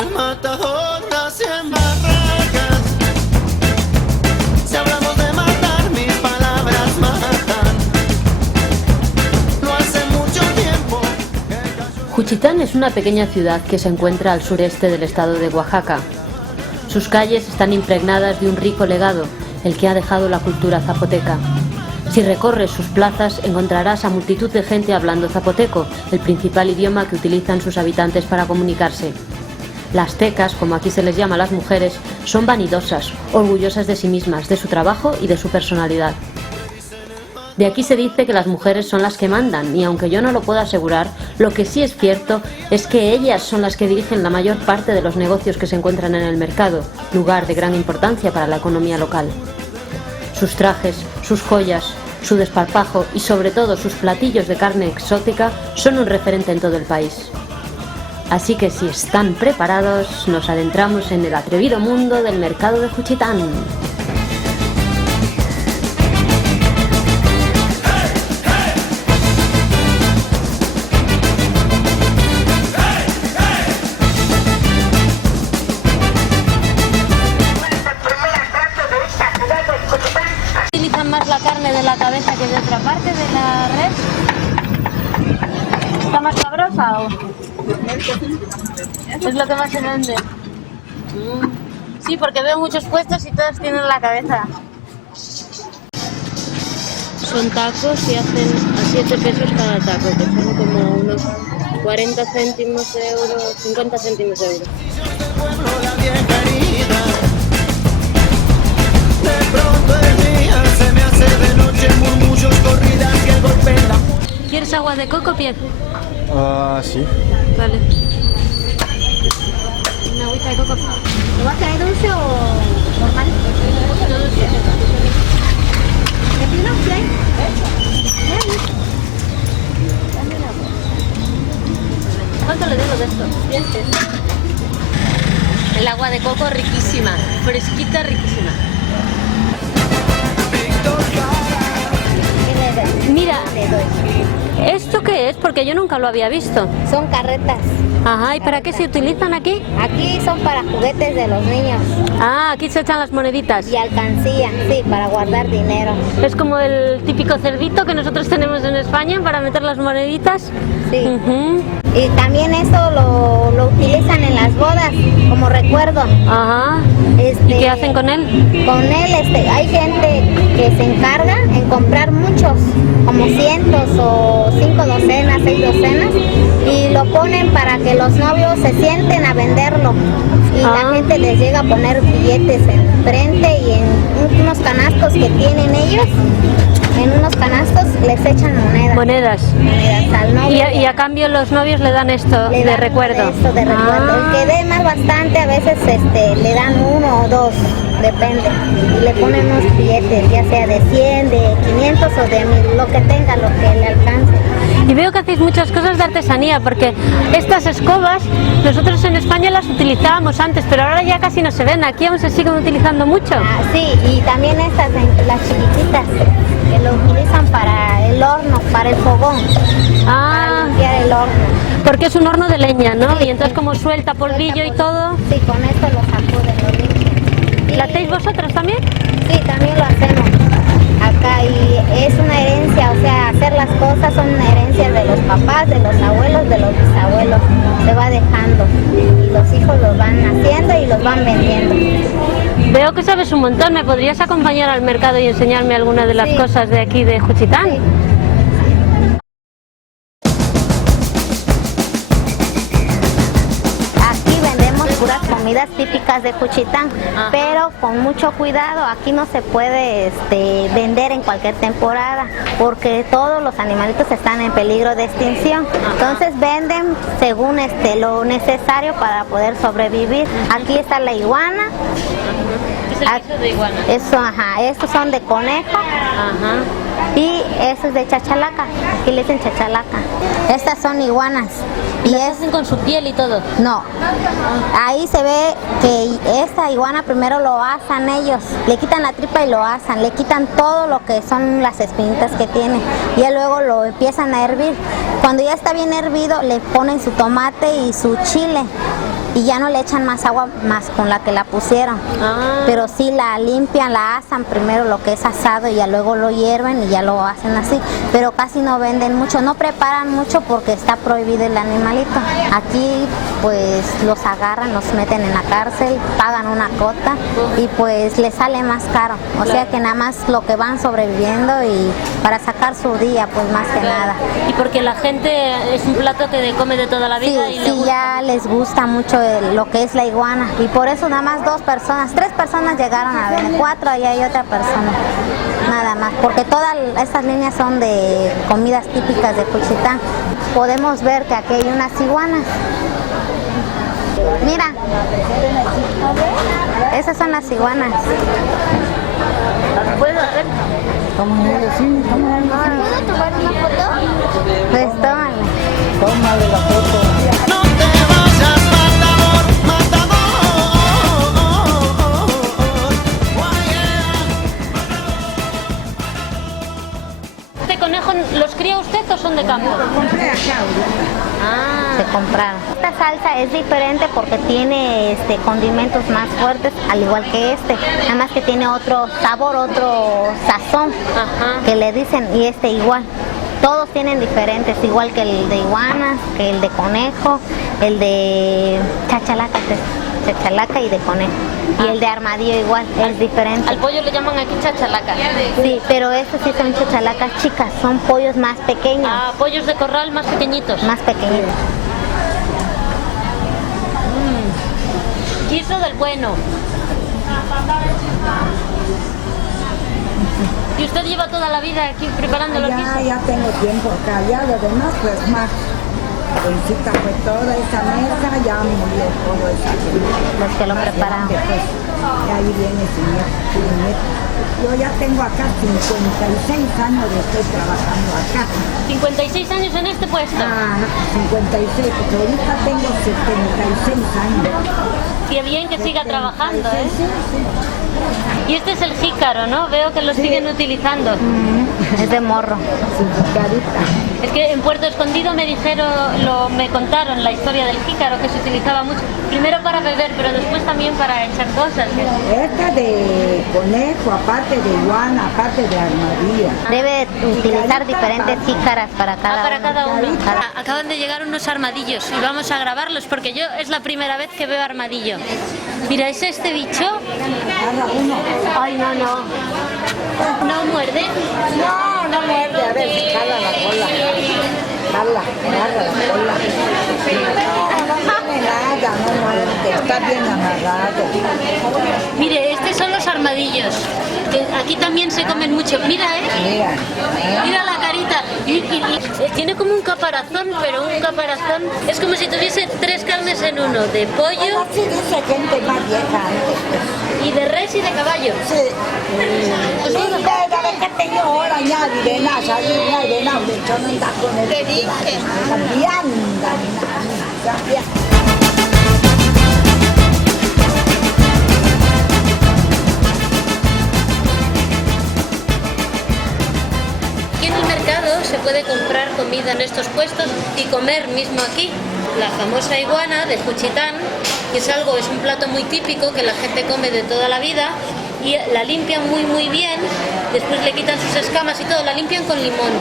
el matador nace en Barracas. Si hablamos de matar, mis palabras matan. No hace mucho tiempo que Juchitán es una pequeña ciudad que se encuentra al sureste del estado de Oaxaca. Sus calles están impregnadas de un rico legado, el que ha dejado la cultura zapoteca. Si recorres sus plazas, encontrarás a multitud de gente hablando zapoteco, el principal idioma que utilizan sus habitantes para comunicarse. Las tecas, como aquí se les llama a las mujeres, son vanidosas, orgullosas de sí mismas, de su trabajo y de su personalidad. De aquí se dice que las mujeres son las que mandan, y aunque yo no lo puedo asegurar, lo que sí es cierto es que ellas son las que dirigen la mayor parte de los negocios que se encuentran en el mercado, lugar de gran importancia para la economía local. Sus trajes, sus joyas, su desparpajo y sobre todo sus platillos de carne exótica son un referente en todo el país. Así que si están preparados, nos adentramos en el atrevido mundo del mercado de Juchitán. ¿Utilizan más la carne de la cabeza que de otra parte de la res? ¿Está más sabrosa o...? Es lo que más se vende. Sí, porque veo muchos puestos y todos tienen la cabeza. Son tacos y hacen a 7 pesos cada taco, que son como unos 40 céntimos de euro, 50 céntimos de euro. ¿Quieres agua de coco, Pierre? Sí. Vale. Una agüita de coco. ¿Lo vas a querer dulce o normal? Dulce. ¿Qué tiene usted? ¿Cuánto le debo de esto? 10 pesos. El agua de coco riquísima, fresquita, riquísima. Mira, ¿esto qué es? Porque yo nunca lo había visto. Son carretas. Ajá, ¿y para qué se utilizan aquí? Aquí son para juguetes de los niños Ah, aquí se echan las moneditas. y alcancía, sí, para guardar dinero. Es como el típico cerdito que nosotros tenemos en España para meter las moneditas. Sí. Ujú. Y también eso lo utilizan en las bodas como recuerdo. Ajá. ¿Y qué hacen con él? Con él hay gente que se encarga en comprar muchos, como cientos o 5 docenas, 6 docenas, y lo ponen para que los novios se sienten a venderlo. Y la gente les llega a poner billetes enfrente y en unos canastos que tienen ellos. En unos canastos les echan monedas. Monedas. Monedas al novio. Y a cambio los novios le dan esto Le de dan recuerdo. Esto de recuerdo. El que dé más bastante, a veces le dan 1 o 2, depende. Y le ponen unos billetes, ya sea de 100, de 500 o de 1000, lo que tenga, lo que le alcance. Y veo que hacéis muchas cosas de artesanía, porque estas escobas nosotros en España las utilizábamos antes, pero ahora ya casi no se ven. Aquí aún se siguen utilizando mucho. Sí, y también estas, las chiquititas, que lo utilizan para el horno, para el fogón, para limpiar el horno. Porque es un horno de leña, ¿no? Sí, Y entonces como suelta polvillo y todo. Sí, con esto lo sacuden, lo limpian. ¿La hacéis vosotros también? Sí, también lo hacemos acá y es una herencia, o sea, hacer las cosas son una herencia de los papás, de los abuelos, de los bisabuelos, se va dejando y los hijos los van haciendo y los van vendiendo. Veo que sabes un montón. ¿Me podrías acompañar al mercado y enseñarme alguna de las cosas de aquí de Juchitán? Sí. Aquí vendemos puras comidas típicas de Juchitán, pero con mucho cuidado. Aquí no se puede vender en cualquier temporada porque todos los animalitos están en peligro de extinción. Entonces venden según lo necesario para poder sobrevivir. Aquí está la iguana. ¿Qué es el queso de iguana? Estos son de conejo. Y eso es de chachalaca. Aquí le dicen chachalaca. Estas son iguanas. ¿Y las hacen con su piel y todo? No. Ahí se ve que esta iguana primero lo asan ellos. Le quitan la tripa y lo asan. Le quitan todo lo que son las espinitas que tiene. Y luego lo empiezan a hervir. Cuando ya está bien hervido, le ponen su tomate y su chile. y ya no le echan más agua más con la que la pusieron. Pero sí la limpian, la asan primero lo que es asado y ya luego lo hierven y ya lo hacen así. Pero casi no venden mucho, no preparan mucho porque está prohibido el animalito. Aquí pues los agarran, los meten en la cárcel, pagan una cuota y pues les sale más caro. O sea que nada más lo que van sobreviviendo y para sacar su día, pues más que nada. Y porque la gente es un plato que come de toda la vida. Sí, y sí, ya les gusta mucho lo que es la iguana y por eso nada más 2 personas, 3 personas llegaron a ver, 4 y hay otra persona, nada más, porque todas estas líneas son de comidas típicas de Juchitán. Podemos ver que aquí hay unas iguanas. Mira, esas son las iguanas. ¿Puedo hacer? ¿Puedo tomar una foto? Pues tómala. Tómale la foto. No te vayas, matador, matador. ¿Este conejo los cría usted o son de campo? Se compraron. Esta salsa es diferente porque tiene condimentos más fuertes, al igual que nada más que tiene otro sabor, otro sazón que le dicen, y igual. Todos tienen diferentes, igual que el de iguanas, que el de conejo, el de chachalaca y de conejo. Y el de armadillo igual, es diferente. Al pollo le llaman aquí chachalaca. Sí, pero estos sí son chachalacas chicas, son pollos más pequeños. Ah, pollos de corral más pequeñitos. Más pequeñitos. Guiso del bueno. ¿Y usted lleva toda la vida aquí preparando los guisos? Ya tengo tiempo acá, ya lo demás pues más. Jovencita fue toda esa mesa, ya murió todo esa gente. Los que lo Más prepararon. grande, pues, y ahí viene su nieto. Yo ya tengo acá 56 años de estoy trabajando acá. 56 años en este puesto. 56, porque ahorita tengo 76 años. Qué bien que siga trabajando, ¿eh? Sí, sí. Y este es el jícaro, ¿no? Veo que lo siguen utilizando. Es de morro. Su jicarita. Es que en Puerto Escondido me contaron la historia del jícaro, que se utilizaba mucho, primero para beber, pero después también para echar cosas. Esta de conejo, aparte de iguana, aparte de armadillo. Debe utilizar diferentes jícaras para cada Para uno. cada uno. Acaban de llegar unos armadillos y vamos a grabarlos porque yo es la primera vez que veo armadillo. Mira, ¿es este bicho? Agarra uno. Ay, no. ¿No muerde? No muerde, a ver si jala la cola. Jala la cola. No tiene nada, no muerde, está bien amarrado. Mire, estos son los armadillos. Que aquí también se comen mucho. Mira, Mira, Mira la carita. Y tiene como un caparazón, pero un caparazón. Es como si tuviese 3 carnes en uno: de pollo así dice gente más vieja antes. Pues. y de res y de caballo. Sí. Sí, la vez que tengo ahora ya de nada, ya de nada, yo no ando con el. ¿Qué dije? Cambiando, cambiando. Aquí en el mercado se puede comprar comida en estos puestos y comer mismo aquí. La famosa iguana de Juchitán, que es un plato muy típico que la gente come de toda la vida, y la limpian muy bien, después le quitan sus escamas y todo, la limpian con limón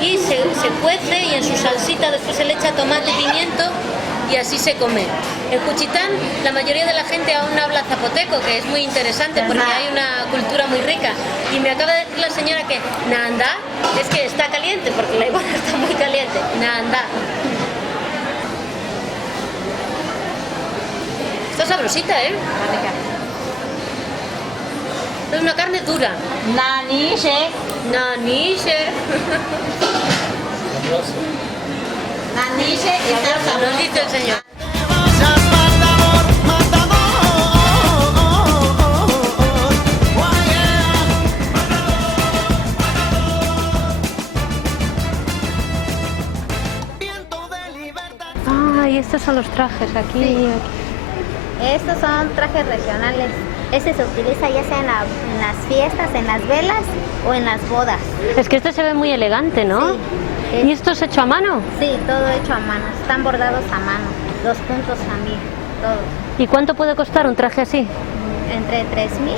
y se cuece, y en su salsita después se le echa tomate y pimiento y así se come. En Juchitán la mayoría de la gente aún habla zapoteco, que es muy interesante porque hay una cultura muy rica. Y me acaba de decir la señora que Nanda es que está caliente, porque la iguana está muy caliente. Nanda. Está sabrosita, ¿eh? Es una carne dura. Naniche. Naniche está sabroso, dice el señor. Vayas, matador, matador. Viento de libertad. Ay, estos son los trajes aquí. Estos son trajes regionales. Este se utiliza ya sea en las fiestas, en las velas o en las bodas. Es que este se ve muy elegante, ¿no? Sí. ¿Y esto es hecho a mano? Sí, todo hecho a mano. Están bordados a mano. Los puntos también. todo. ¿Y cuánto puede costar un traje así? Entre 3.000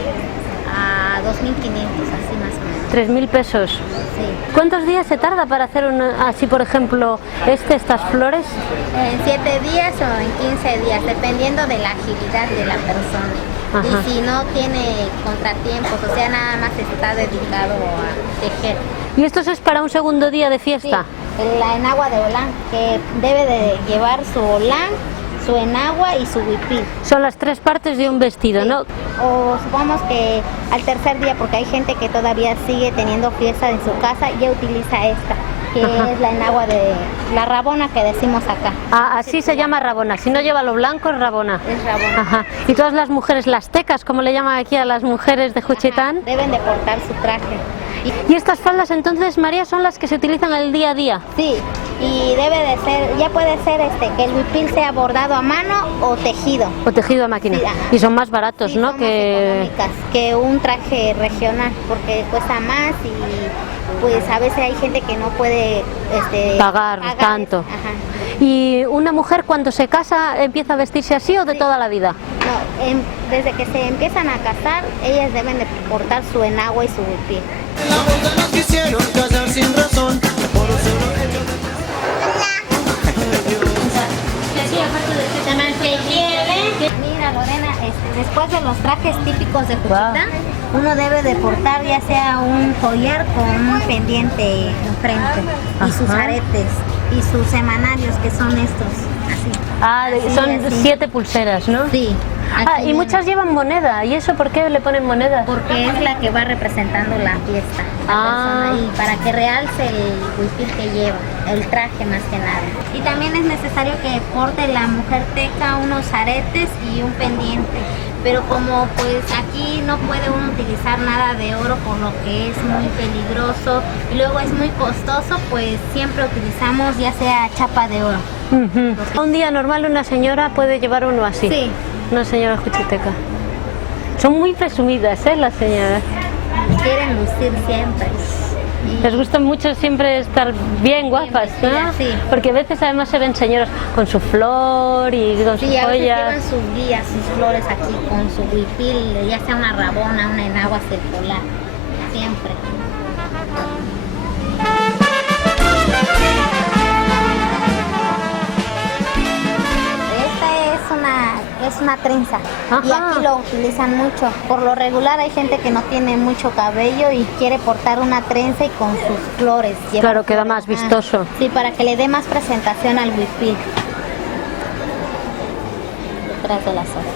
a 2.500, así más o menos. 3.000 pesos. Sí. ¿Cuántos días se tarda para hacer así, por ejemplo, estas flores? En 7 días o en 15 días, dependiendo de la agilidad de la persona. Ajá. Y si no tiene contratiempos, o sea, nada más está dedicado a tejer. ¿Y esto es para un segundo día de Sí, fiesta? la enagua de Olán, que debe de llevar su Olán, su enagua y su huipil. Son las 3 partes de un vestido, Sí. ¿no? O supongamos que al tercer día, porque hay gente que todavía sigue teniendo fiesta en su casa, ya utiliza esta, que Ajá. es la enagua de la rabona que decimos acá. Ah, así se llama rabona. Si no lleva lo blanco es rabona. Es rabona. Ajá. Y todas las mujeres, las tecas, como le llaman aquí a las mujeres de Juchitán. Deben de portar su traje. Y estas faldas entonces, María, son las que se utilizan el día a día. Sí, y debe de ser, ya puede ser que el huipil sea bordado a mano o tejido. O tejido a máquina. Sí, ajá. Y son más baratos, Sí, ¿no? son más económicas que un traje regional, porque cuesta más y pues a veces hay gente que no puede Pagar tanto. Ajá. ¿Y una mujer cuando se casa empieza a vestirse así o de Sí. toda la vida? No, desde que se empiezan a casar, ellas deben de portar su enagua y su huipil. La voz de los quisieron callar sin razón. Por un solo hecho de Mira, Lorena, después de los trajes típicos de Juchitán, uno debe de portar ya sea un collar con un pendiente enfrente y sus Ajá. aretes y sus semanarios que son estos, así. Ah, Así, son así. 7 pulseras, ¿no? Sí. Ah, aquí y viene. muchas llevan moneda. ¿Y eso por qué le ponen moneda? Porque es la que va representando la fiesta, la persona ahí, para que realce el huipil que lleva, el traje más que nada. Y también es necesario que porte la mujer teca unos aretes y un pendiente. Pero como pues aquí no puede uno utilizar nada de oro por lo que es muy peligroso y luego es muy costoso, pues siempre utilizamos ya sea chapa de oro. Ujú. Un día normal una señora puede llevar uno así. Sí. Una señora juchiteca. Son muy presumidas, ¿eh? Las señoras. Quieren lucir siempre. Y- Les gusta mucho siempre estar bien guapas, ¿no? vestidas, sí. Porque a veces además se ven señoras con su flor y con sus Sí, a veces llevan joyas. sus guías, sus flores aquí con su huipil, ya sea una rabona, una enagua circular, siempre. Esta es una trenza y Ajá. aquí lo utilizan mucho. Por lo regular hay gente que no tiene mucho cabello y quiere portar una trenza y con sus flores. lleva Claro, queda flores. más vistoso. Sí, para que le dé más presentación al huipil. Detrás de las orejas,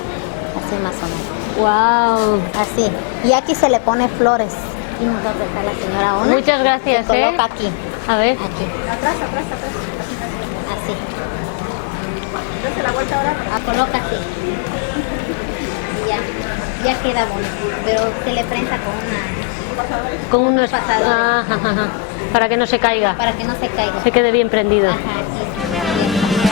así más o menos. Wow. Así. Y aquí se le pone flores. Y nos va a dejar la señora Ona. Muchas gracias, Se coloca aquí. A ver. Aquí. Atrás. Así. Entonces la vuelta ahora. Coloca así. Y ya queda bonito. Pero se le prensa con Con unos pasadores. ajá. Para que no se caiga. para que no se caiga. Se quede bien prendido. Ajá, aquí.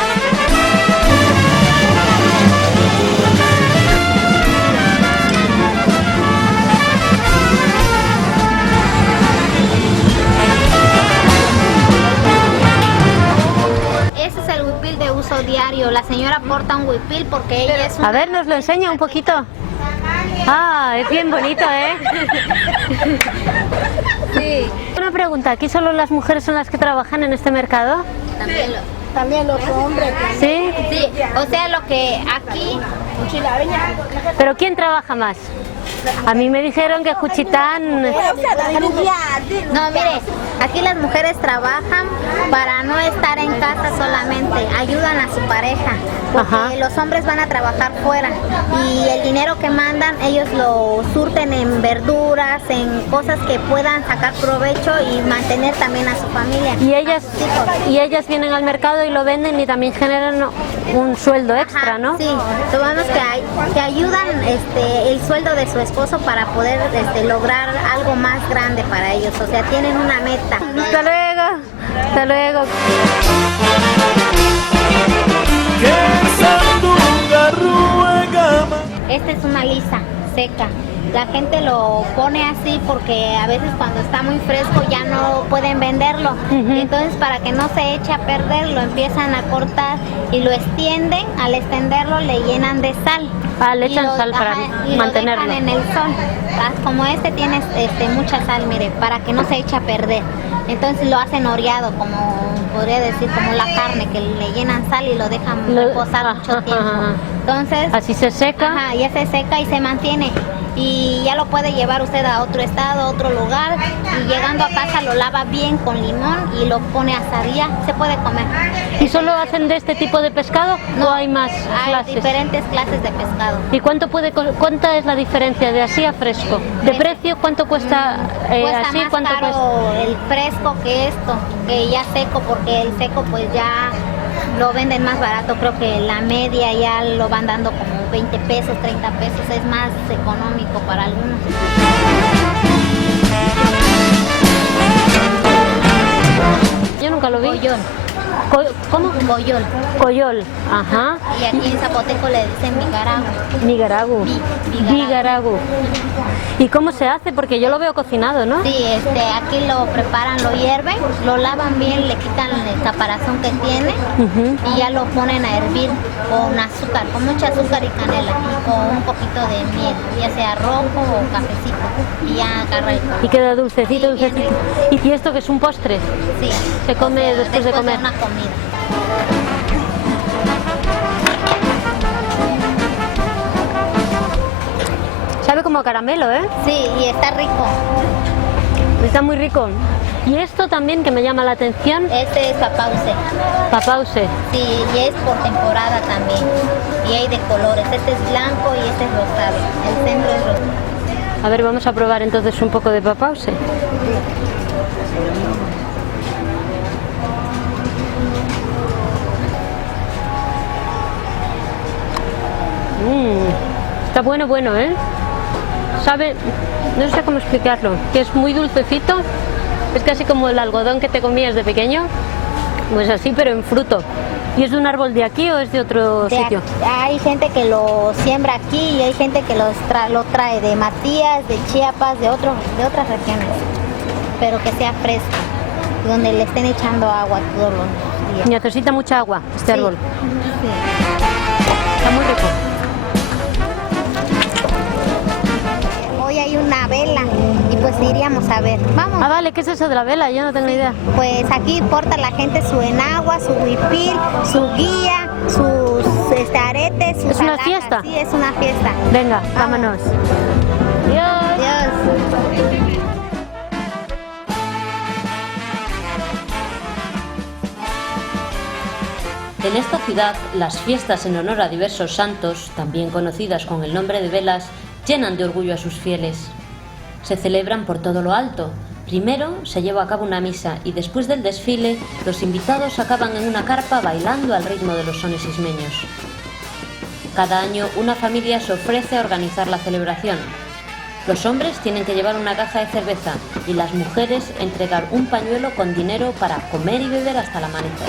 Ese es el huipil de uso diario. La señora porta un huipil porque ella es A ver, ¿nos lo enseña un poquito? Ah, es bien bonito, ¿eh? Sí, Una pregunta, ¿aquí solo las mujeres son las que trabajan en este mercado? también los hombres. ¿Sí? Sí, o sea, lo que aquí... ¿Pero quién trabaja más? A mí me dijeron que Juchitán... No, mire, aquí las mujeres trabajan para no estar en casa solamente, ayudan a su pareja, porque Ajá. los hombres van a trabajar fuera y el dinero que mandan ellos lo surten en verduras, en cosas que puedan sacar provecho y mantener también a su familia. Y a sus hijos. ellas vienen al mercado y lo venden y también generan un sueldo extra, Ajá, ¿no? Sí, tomamos que ayudan el sueldo de su esposo para poder lograr algo más grande para ellos, o sea, tienen una meta. Hasta luego. Hasta luego. Que Sandunga ruega más. Esta es una lisa, seca. La gente lo pone así porque a veces cuando está muy fresco ya no pueden venderlo. Entonces para que no se eche a perder lo empiezan a cortar y lo extienden. Al extenderlo le llenan de sal. Le echan sal para mantenerlo. Lo dejan en el sol. Como este tiene mucha sal, mire, para que no se eche a perder. Entonces lo hacen oreado, como podría decir, como la carne, que le llenan sal y lo dejan reposar mucho tiempo. Entonces así se seca. Ya se seca y se mantiene. Y ya lo puede llevar usted a otro estado, a otro lugar, y llegando a casa lo lava bien con limón y lo pone a asar, ya se puede comer. ¿Y solo hacen de este tipo de pescado o hay más clases? Hay diferentes clases de pescado. ¿Y cuánta es la diferencia de así a fresco? ¿De precio cuánto cuesta Cuesta así? más ¿Cuánto caro cuesta? el fresco que esto, que ya seco, porque el seco pues ya lo venden más barato. Creo que la media ya lo van dando como 20 pesos, 30 pesos, es más económico para algunos. Yo nunca lo vi. Coyol. ¿Cómo? Coyol. Coyol, ajá. Y aquí en zapoteco le dicen migaragu. Vigaragu. ¿Y cómo se hace? Porque yo lo veo cocinado, ¿no? Sí, aquí lo preparan, lo hierven, lo lavan bien, le quitan el caparazón que tiene y ya lo ponen a hervir con azúcar, con mucho azúcar y canela y con un poquito de miel, ya sea rojo o cafecito, y ya agarra el color. Y queda dulcecito, Sí, bien dulcecito. rico. ¿Y esto que es un postre? Sí. Se come después de comer. una comida. Sabe como a caramelo, ¿eh? Sí, y está rico. Está muy rico. Y esto también que me llama la atención. Este es papause. Papause. Sí, y es por temporada también. Y hay de colores. Este es blanco y este es rosado. El centro es rosado. A ver, vamos a probar entonces un poco de papause. Está bueno, ¿eh? Sabe, no sé cómo explicarlo, que es muy dulcecito, es casi como el algodón que te comías de pequeño, pues así, pero en fruto. ¿Y es de un árbol de aquí o es de otro sitio? Hay gente que lo siembra aquí y hay gente que lo trae de Matías, de Chiapas, de otras regiones, pero que sea fresco, donde le estén echando agua todos los días. Necesita mucha agua este árbol. Sí. Está muy rico. Hoy hay una vela y pues iríamos a ver. Vamos. Ah, vale, ¿qué es eso de la vela? Yo no tengo ni idea. Pues aquí porta la gente su enagua, su huipil, su guía, sus aretes, sus ¿Es una alhajas. fiesta? Sí, es una fiesta. Venga, vámonos. Adiós. Adiós. En esta ciudad, las fiestas en honor a diversos santos, también conocidas con el nombre de velas, llenan de orgullo a sus fieles. Se celebran por todo lo alto. Primero se lleva a cabo una misa y después del desfile, los invitados acaban en una carpa bailando al ritmo de los sones ismeños. Cada año una familia se ofrece a organizar la celebración. Los hombres tienen que llevar una caja de cerveza y las mujeres entregar un pañuelo con dinero para comer y beber hasta el amanecer.